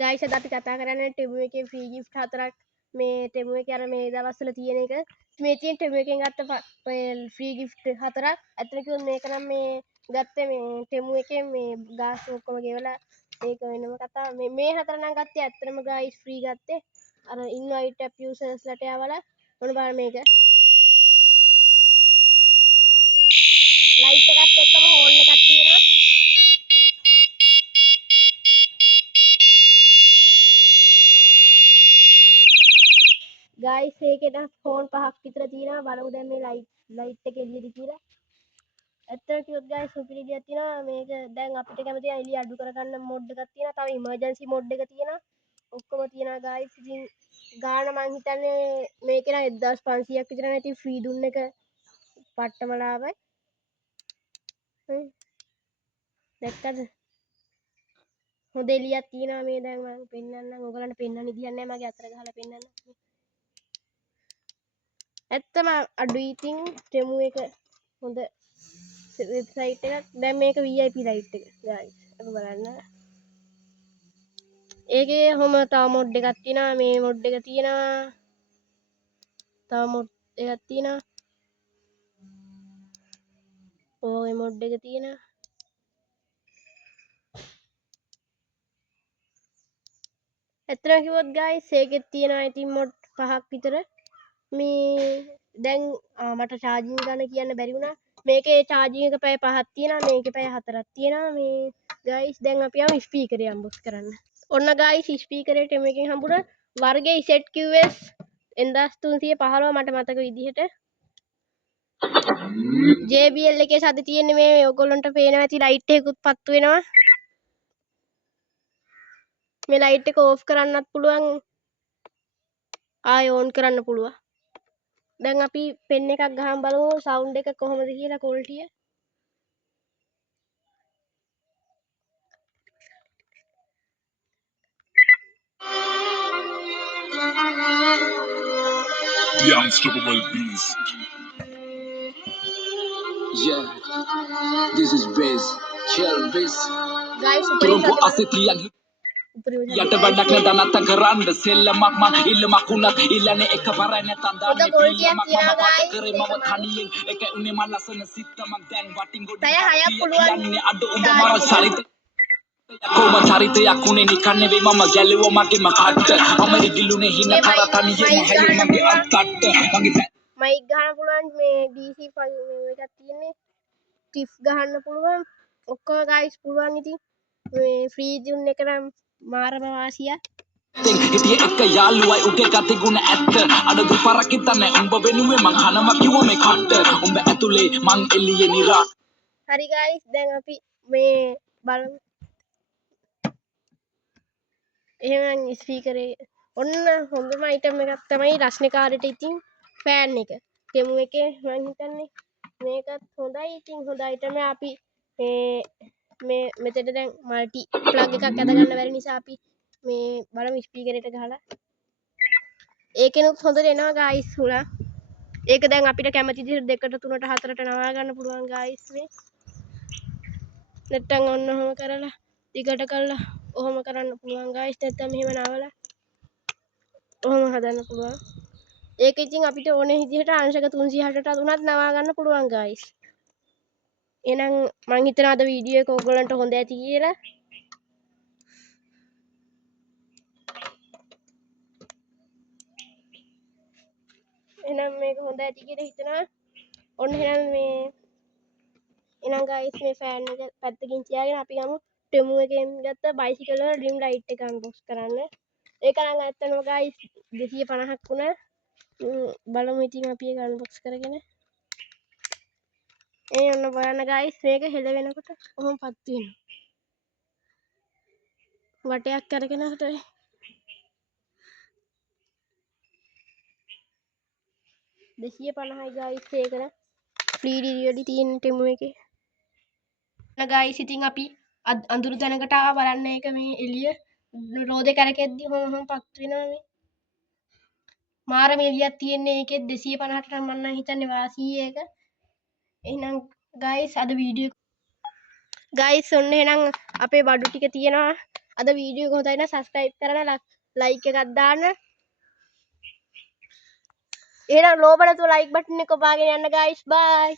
Guys අද අපි කතා කරන්නේ ටෙමු එකේ ෆ්‍රී ගිෆ්ට් හතරක් මේ ටෙමු එකේ අර මේ දවස්වල තියෙන එක මේ තියෙන ටෙමු එකෙන් ගත්ත ෆ්‍රී ගිෆ්ට් හතරක් අතන කිව්වොත් මේක නම් මේ ගත්තේ මේ ටෙමු එකේ මේ ගාස් ඔක්කොම ගෙවලා ඒක වෙනම කතා මේ හතර නම් ගත්තේ ඇත්තටම ගයිස් ෆ්‍රී ගත්තේ අර ඉන්වයිට් ඇප් යූසර්ස් ලට යවලා මොන බලන්න මේක ලයිට් එකත් එක්කම හෝන් එකක් තියෙනවා ගයිස් ඒකේ නම් ෆෝන් පහක් විතර තියෙනවා බලමු දැන් මේ ලයිට් එක එළියද කියලා ඇත්තට කිව්වොත් ගයිස් සුපිරි දෙයක් තියෙනවා මේක දැන් අපිට කැමති එළිය අඩු කරගන්න මොඩ් එකක් තියෙනවා තව ඉමර්ජන්සි මොඩ් එක තියෙනවා ඔක්කොම තියෙනවා ගයිස් ඉතින් ගාන මං හිතන්නේ මේකේ නම් 1500ක් විතර නැති ෆ්‍රී දුන්න එක පට්ටම ලාභයි දැක්කද හොඳ එළියක් තියෙනවා මේ දැන් මම පෙන්නන්නම් ඔයගලන්ට පෙන්නන්න විදියක් නැහැ මගේ අතර ගහලා පෙන්නන්න ඇත්තම අඩුයි ඉතින් ටෙමු එක හොඳ වෙබ්සයිට් එකක් දැන් මේක VIP ලයිට් එක ගයිස් අපි බලන්න ඒකේ හොම තව මොඩ් එකක් තියෙනවා මේ මොඩ් එක තියෙනවා තව මොඩ් එකක් තියෙනවා ඔය මොඩ් එක තියෙනවා ඇත්තටම කිව්වොත් ගයිස් ඒකෙත් තියෙනවා ඉතින් මොඩ් පහක් විතර මේ දැන් මට චාර්ජින් ගන්න කියන්න බැරි වුණා මේකේ චාර්ජින් එක පැය 5ක් තියෙනවා මේකේ පැය 4ක් තියෙනවා මේ ගයිස් දැන් අපි යමු ස්පීකරේ අම්බොස් කරන්න ඔන්න ගයිස් ස්පීකරේ ටෙම එකෙන් හම්බුණා වර්ගේ ZQS 1315 මට මතක විදිහට JBL එකේ සද්ද තියෙන්නේ මේ ඔයගොල්ලන්ට පේනවා ඇති ලයිට් එකකුත් පත්තු වෙනවා මේ ලයිට් එක ඕෆ් කරන්නත් පුළුවන් ආය ඕන් කරන්න පුළුවන් දැන් අපි පෙන් එකක් ගහන් බලමු සවුන්ඩ් එක කොහොමද කියලා ක්වොලිටිය The unstoppable beast. Yeah, this is Biz. Kill Biz. guys Turbo asetiyan යට වැඩක් නැත නැත්තම් කරන්න සෙල්ලමක් මං ඉල්ලමක් උනත් ඉල්ලන්නේ එකවරයි නැත්තම් දාන්නේ පිල්ලමක් මම පාට කරේ මම තනියෙන් එක උනේ මම ලස්සන සිත්තමක් දැන් වටින් ගොඩ කියන්නේ අඩ උඹ මර චරිත කොම චරිතයක් උනේ නිකන් නෙවෙයි මම ගැලුවා මගේම කට්ට මම ඉගිලුනේ හින කර තනියෙන් හැලි මගේ අත්තට මගේ මයික් ගහන්න පුළුවන් මේ DC එකක් තියෙන්නේ ටිෆ් ගහන්න පුළුවන් ඔක්කොම ගයිස් පුළුවන් ඉතින් මේ ෆ්‍රී ජුන් එක නම් මාරම වාසියක් හිටිය එක යාළුවයි උගේ ගති ගුණ ඇත්ත අඩදු පරක් හිතන්නේ උඹ වෙනුවේ මං කනවා කිව්ව මේ කට්ට උඹ ඇතුලේ මං එළියේ නිරා හරි ගයිස් දැන් අපි මේ බලමු එහෙනම් ස්පීකරේ ඔන්න හොඳම අයිටම් එකක් තමයි රස්නිකාරට ඉතින් ෆෑන් එක ටෙමු එකේ මං හිතන්නේ මේකත් හොඳයි ඉතින් හොඳ අයිටම් එක අපි මේ මෙතන දැන් මල්ටි ප්ලග් එකක් අද ගන්න බැරි නිසා අපි මේ බලමු ස්පීකරේට ගහලා ඒකෙනුත් හොඳට එනවා ගයිස් උනා ඒක දැන් අපිට කැමති විදිහට 2ට 3ට 4ට නවා ගන්න පුළුවන් ගයිස් මේ නැත්තම් ඔන්න ඔහොම කරලා දිගට කරලා ඔහොම කරන්න පුළුවන් ගයිස් නැත්තම් මෙහෙම නවලා ඔහොම හදන්න පුළුවන් ඒක ඉතින් අපිට ඕනේ විදිහට අංශක 360ට උනත් නවා ගන්න පුළුවන් ගයිස් එහෙනම් මං හිතනවා අද වීඩියෝ එක ඔයගොල්ලන්ට හොඳ ඇති කියලා එහෙනම් මේක හොඳ ඇති කියලා හිතනවා ඔන්න එහෙනම් මේ එහෙනම් ගයිස් මේ ෆෑන් එක පැත්තකින් තියාගෙන අපි යමු ටෙමු එකෙන් ගත්ත බයිසිකල් වල ඩ්‍රීම් ලයිට් එක අන්බොක්ස් කරන්න ඒක නම් ඇත්තටම ගයිස් 250ක් වුණා බලමු ඉතින් අපි ඒක අන්බොක්ස් කරගෙන ඔන්න බලන්න ගයිස් මේක හෙල වෙනකොට කොහොම පත් වෙනවා වටයක් කරගෙන හිටේ 250යි ගයිස් ඒකන ෆ්‍රී ඩිලිවරි තියෙන ටෙමු එකේ ගයිස් ඉතින් අපි අඳුරු තැනකට ආවා බලන්න ඒක මේ එළිය රෝදේ කරකෙද්දි හොම පත් වෙනවා මේ මාර එළියක් තියෙන්නේ ඒකෙත් 250ට නම් මම හිතන්නේ වාසී ඒක එහෙනම් ගයිස් අද වීඩියෝ ගයිස් ඔන්න එහෙනම් අපේ බඩු ටික තියෙනවා අද වීඩියෝ එක හොඳයි නම් subscribe කරන්න like එකක් දාන්න. එහෙනම් ලෝභ නැතුව like button එක ඔබාගෙන යන්න guys bye.